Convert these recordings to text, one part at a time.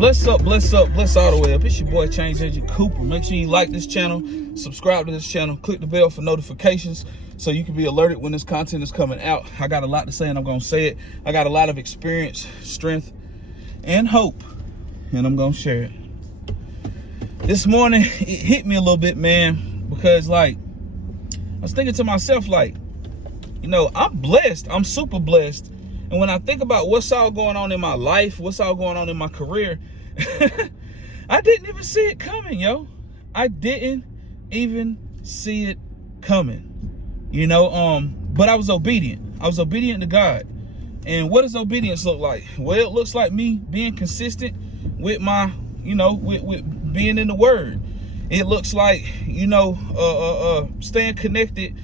Bless up, bless up, bless all the way up. It's your boy Change Agent Cooper. Make sure you like this channel, subscribe to this channel, click the bell for notifications so you can be alerted when this content is coming out. I got a lot to say and I'm gonna say it. I got a lot of experience, strength, and hope, and I'm gonna share it. This morning, it hit me a little bit, man, because I was thinking to myself, I'm blessed. I'm super blessed. And when I think about what's all going on in my life, what's all going on in my career, I didn't even see it coming, yo. I didn't even see it coming, but I was obedient. I was obedient to God. And what does obedience look like? Well, it looks like me being consistent with my, with being in the Word. It looks like, staying connected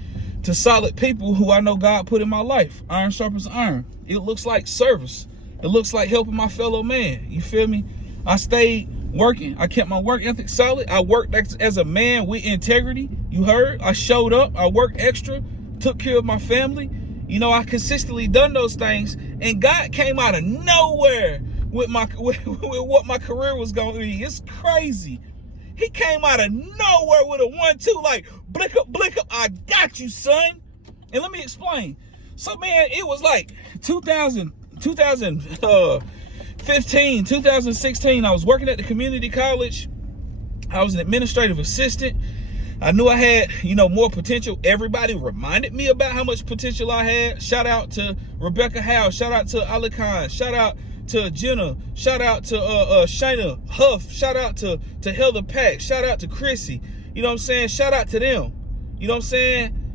to solid people who I know God put in my life. Iron sharpens iron. It looks like service. It looks like helping my fellow man. You feel me? I stayed working. I kept my work ethic solid. I worked as a man with integrity. You heard? I showed up. I worked extra. Took care of my family. I consistently done those things. And God came out of nowhere with what my career was going to be. It's crazy. He came out of nowhere with a 1-2, like, blink up, I got you, son. And let me explain. So, man, it was like 2015, 2016. I was working at the community college. I was an administrative assistant. I knew I had, more potential. Everybody reminded me about how much potential I had. Shout out to Rebecca Howe. Shout out to Ali Khan. Shout out to Jenna, shout out to Shayna Huff, shout out to Heather Pack, shout out to Chrissy, shout out to them,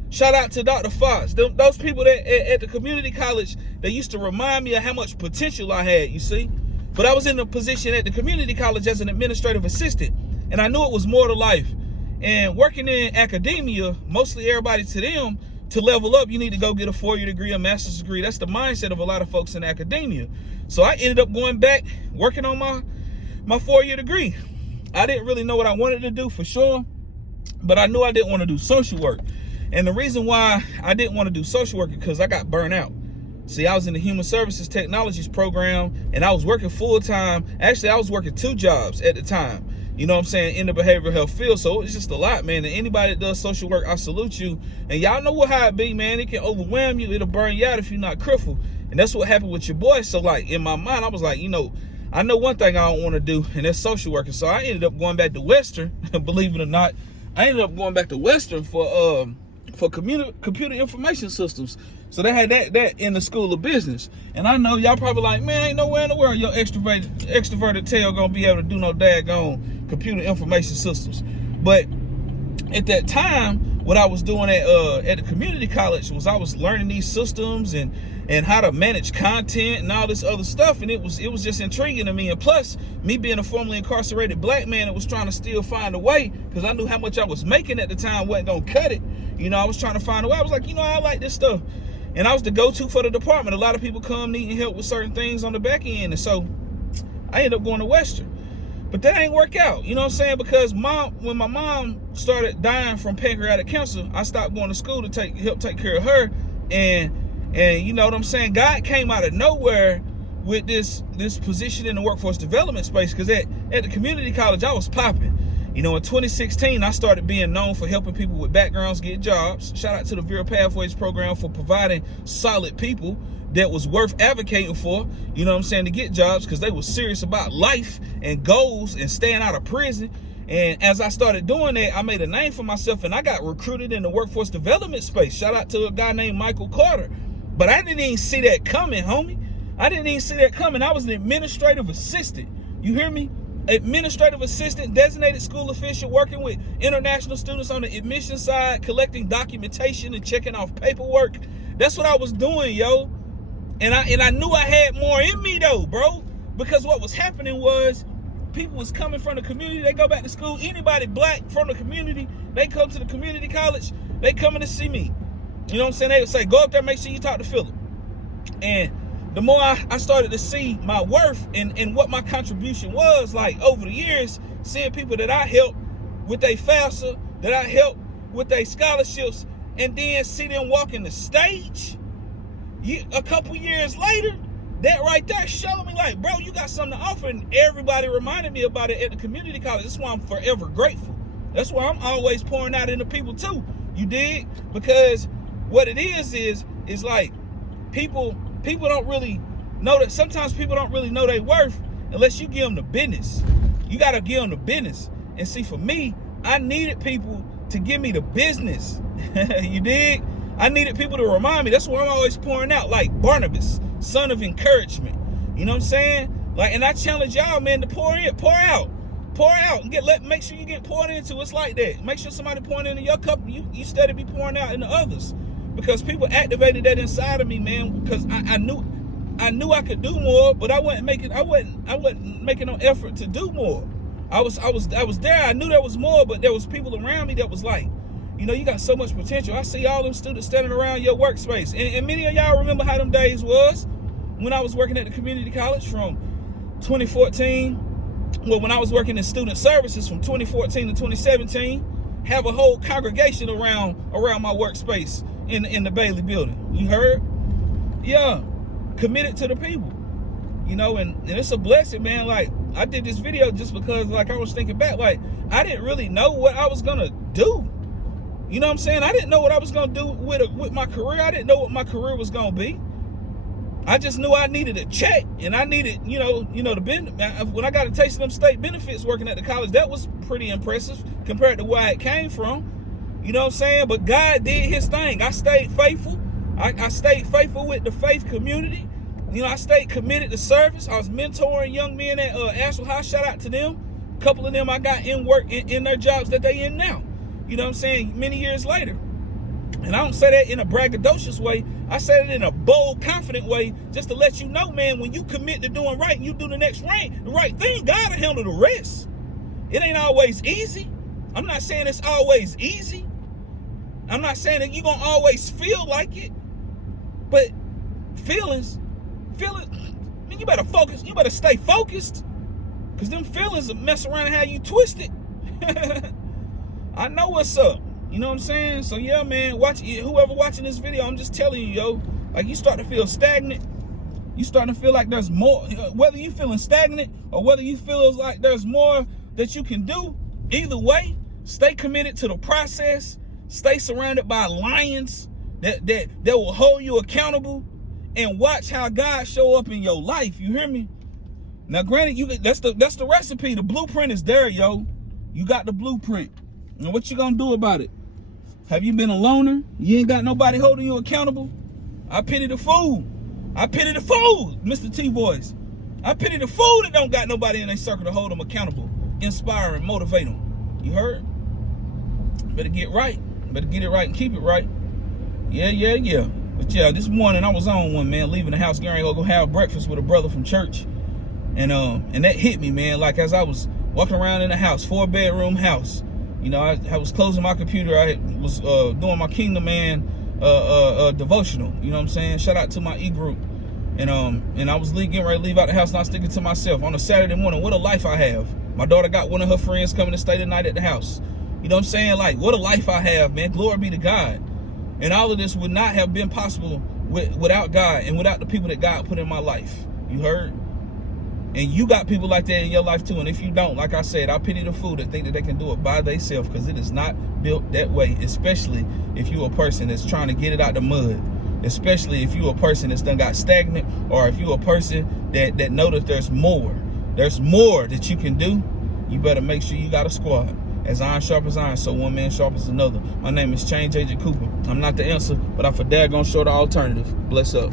shout out to Dr. Fox, those people that at the community college, they used to remind me of how much potential I had, you see. But I was in a position at the community college as an administrative assistant, and I knew it was more to life. And working in academia, mostly everybody to them, to level up, you need to go get a 4-year degree, a master's degree. That's the mindset of a lot of folks in academia. So I ended up going back, working on my 4-year degree. I didn't really know what I wanted to do for sure, but I knew I didn't want to do social work. And the reason why I didn't want to do social work is because I got burnt out. See, I was in the Human Services Technologies program, and I was working full-time. Actually, I was working 2 jobs at the time. In the behavioral health field. So it's just a lot, man. And anybody that does social work, I salute you. And y'all know how it be, man. It can overwhelm you. It'll burn you out if you're not careful. And that's what happened with your boy. So, in my mind, I was like, I know one thing I don't want to do, and that's social working. So I ended up going back to Western. Believe it or not, I ended up going back to Western for computer information systems. So they had that in the School of Business. And I know y'all probably like, man, ain't nowhere in the world your extroverted tail gonna be able to do no daggone computer information systems. But at that time, what I was doing at the community college was I was learning these systems and how to manage content and all this other stuff. And it was just intriguing to me. And plus, me being a formerly incarcerated black man that was trying to still find a way, because I knew how much I was making at the time wasn't gonna cut it. I was trying to find a way. I was like, I like this stuff. And I was the go-to for the department. A lot of people come needing help with certain things on the back end. And so I ended up going to Western. But that ain't work out, because when my mom started dying from pancreatic cancer, I stopped going to school to help take care of her. And you know what I'm saying? God came out of nowhere with this position in the workforce development space, because at the community college, I was popping. In 2016, I started being known for helping people with backgrounds get jobs. Shout out to the Vera Pathways program for providing solid people that was worth advocating for, to get jobs, because they were serious about life and goals and staying out of prison. And as I started doing that, I made a name for myself, and I got recruited in the workforce development space. Shout out to a guy named Michael Carter. But I didn't even see that coming, homie. I didn't even see that coming. I was an administrative assistant. You hear me? Administrative assistant, designated school official, working with international students on the admission side, collecting documentation and checking off paperwork. That's what I was doing, yo. And I knew I had more in me though, bro. Because what was happening was people was coming from the community, they go back to school. Anybody black from the community, they come to the community college, they coming to see me. They would say, go up there, make sure you talk to Philip. And the more I started to see my worth and what my contribution was, over the years, seeing people that I helped with their FAFSA, that I helped with their scholarships, and then see them walking the stage, a couple years later, that right there showed me like, bro, you got something to offer. And everybody reminded me about it at the community college. That's why I'm forever grateful. That's why I'm always pouring out into people too. You dig? Because what it is like people don't really know that. Sometimes people don't really know their worth unless you give them the business. You got to give them the business. And see, for me, I needed people to give me the business. You dig? I needed people to remind me. That's why I'm always pouring out, like Barnabas, son of encouragement. You know what I'm saying? Like, and I challenge y'all, man, to pour out, and make sure you get poured into. It's like that. Make sure somebody pouring into your cup. You steady be pouring out into others, because people activated that inside of me, man. Because I knew I could do more, but I wasn't making no effort to do more. I was there. I knew there was more, but there was people around me that was like, you know, you got so much potential. I see all them students standing around your workspace. And many of y'all remember how them days was when I was working at the community college from 2014. Well, when I was working in student services from 2014 to 2017, have a whole congregation around my workspace in the Bailey building. You heard? Yeah. Committed to the people. You know, and it's a blessing, man. Like, I did this video just because, like, I was thinking back, like, I didn't really know what I was gonna do. You know what I'm saying? I didn't know what I was gonna do with my career. I didn't know what my career was gonna be. I just knew I needed a check, and I needed, you know, when I got a taste of them state benefits working at the college, that was pretty impressive compared to where it came from. You know what I'm saying? But God did his thing. I stayed faithful. I stayed faithful with the faith community. You know, I stayed committed to service. I was mentoring young men at Asheville High. Shout out to them. A couple of them I got in work in their jobs that they in now. You know what I'm saying? Many years later. And I don't say that in a braggadocious way. I say it in a bold, confident way, just to let you know, man, when you commit to doing right and you do the right thing, God will handle the rest. It ain't always easy. I'm not saying it's always easy. I'm not saying that you're going to always feel like it. But feelings, man, you better focus. You better stay focused. Because them feelings will mess around and how you twist it. I know what's up. You know what I'm saying? So yeah, man, whoever watching this video, I'm just telling you, yo, like, you start to feel stagnant. You starting to feel like there's more, whether you feeling stagnant or whether you feel like there's more that you can do, either way, stay committed to the process. Stay surrounded by lions that will hold you accountable, and watch how God show up in your life. You hear me? Now, granted, that's the recipe. The blueprint is there, yo. You got the blueprint. Now, what you gonna do about it? Have you been a loner? You ain't got nobody holding you accountable? I pity the fool. I pity the fool, Mr. T Voice. I pity the fool that don't got nobody in their circle to hold them accountable, inspire and motivate them. You heard? Better get right. Better get it right and keep it right. Yeah. But yeah, this morning I was on one, man, leaving the house, getting ready to go have breakfast with a brother from church. And that hit me, man, like as I was walking around in the house, 4-bedroom house. You know, I was closing my computer. I was doing my Kingdom Man devotional. You know what I'm saying? Shout out to my e-group. And I was getting ready to leave out the house, and I was thinking to myself on a Saturday morning, what a life I have. My daughter got one of her friends coming to stay the night at the house. You know what I'm saying? Like, what a life I have, man. Glory be to God. And all of this would not have been possible without God and without the people that God put in my life. You heard? And you got people like that in your life too. And if you don't, like I said, I pity the fool that think that they can do it by themselves, because it is not built that way, especially if you're a person that's trying to get it out the mud. Especially if you're a person that's done got stagnant, or if you're a person that know that there's more that you can do. You better make sure you got a squad. As iron sharpens iron, so one man sharpens another. My name is Change Agent Cooper. I'm not the answer, but I'm for daggone sure the alternative. Bless up.